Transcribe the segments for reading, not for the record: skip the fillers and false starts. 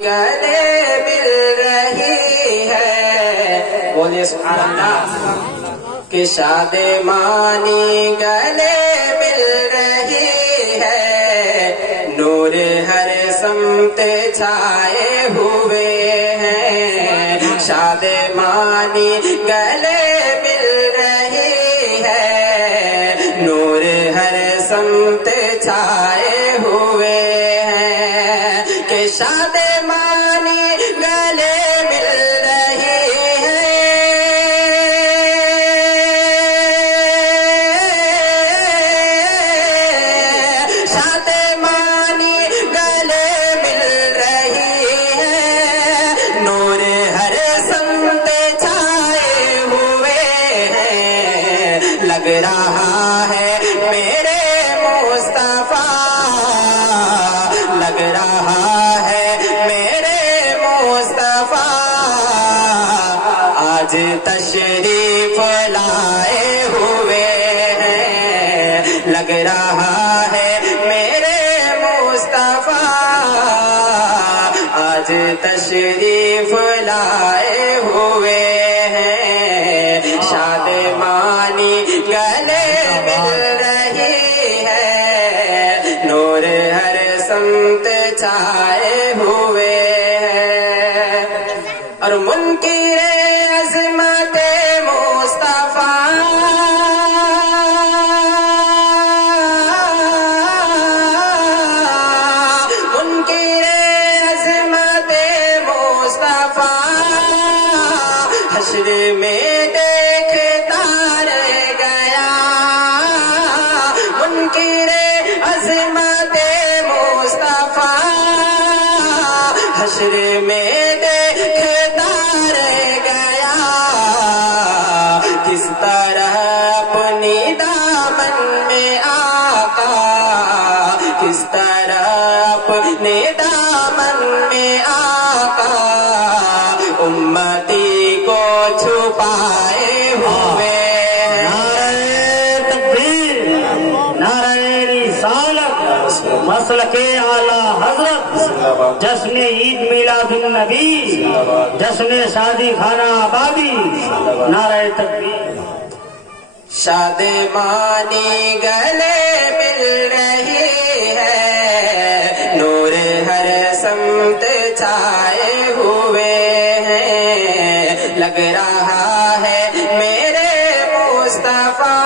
گلے مل رہی ہے، بولیے سبحان اللہ، کہ شادمانی گلے مل رہی ہے، نور ہر سمت چھائے ہوئے ہیں، شادمانی گلے مل رہی ہے، نور ہر سمت چھائے ہوئے ہیں، کہ شادمانی گلے مل رہی ہے، شادمانی گلے مل رہی ہے، نور ہر سمت چھائے ہوئے ہیں، لگ رہا ہے میرے مصطفیٰ، لگ رہا ہے میرے مصطفیٰ، آج تشریف لائے ہوئے ہیں، لگ رہا ہے میرے مصطفیٰ، آج تشریف لائے ہوئے ہیں، شادمانی گلے مل رہی ہے، نور ہر سمت چھائے ہوئے ہیں، اور منکر عظمت مصطفیٰ، منکر عظمت مصطفیٰ، حشر میں دیکھتا رہ گیا، منکر عظمت مصطفیٰ، حشر میں دیکھتا رہ گیا، کس طرح اپنی دامن میں آقا، کس طرح اپنے دامن میں آقا، امتی کو چھپائے ہوئے ہیں، نعرہ تکبیر، نعرہ رسالت، مسلک اعلی حضرت، جشن عید میلاد النبی، جشن شادی خانہ آبادی، نعرہ تکبیر۔ شادمانی گلے مل رہی ہے، نور ہر سمت چھائے ہوئے ہیں، لگ رہا ہے میرے مصطفیٰ،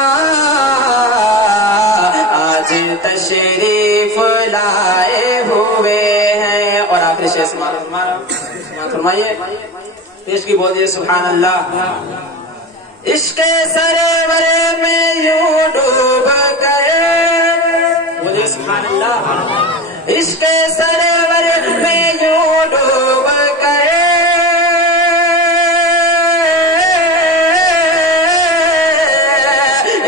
آج تشریف لائے ہوئے ہیں، اور آخری شیخ فرمائیے، پیش کی بولیے سبحان اللہ، عشق سرور میں یوں ڈوب گئے، بولیے سبحان اللہ، عشق سرور میں یوں ڈوب گئے،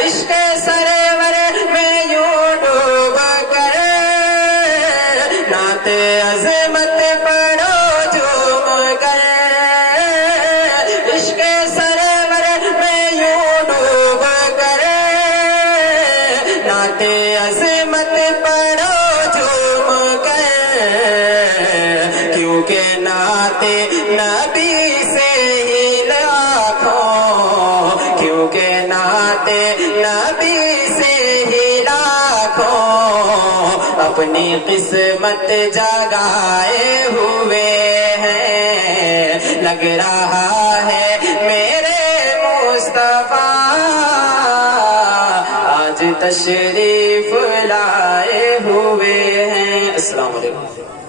عشق سرور میں یوں ڈوب گئے، نعت عظمت پڑھو جھوم گئے، عشق سرور میں یوں ڈوب گئے، نعت عظمت پڑھو جھوم گئے، کیونکہ نعت نبی سے ہی لاکھوں، کیونکہ نعت نبی سے ہی لاکھوں، اپنی قسمت جگائے ہوئے ہیں، لگ رہا ہے میرے مصطفیٰ، آج تشریف لائے ہوئے ہیں۔ السلام علیکم۔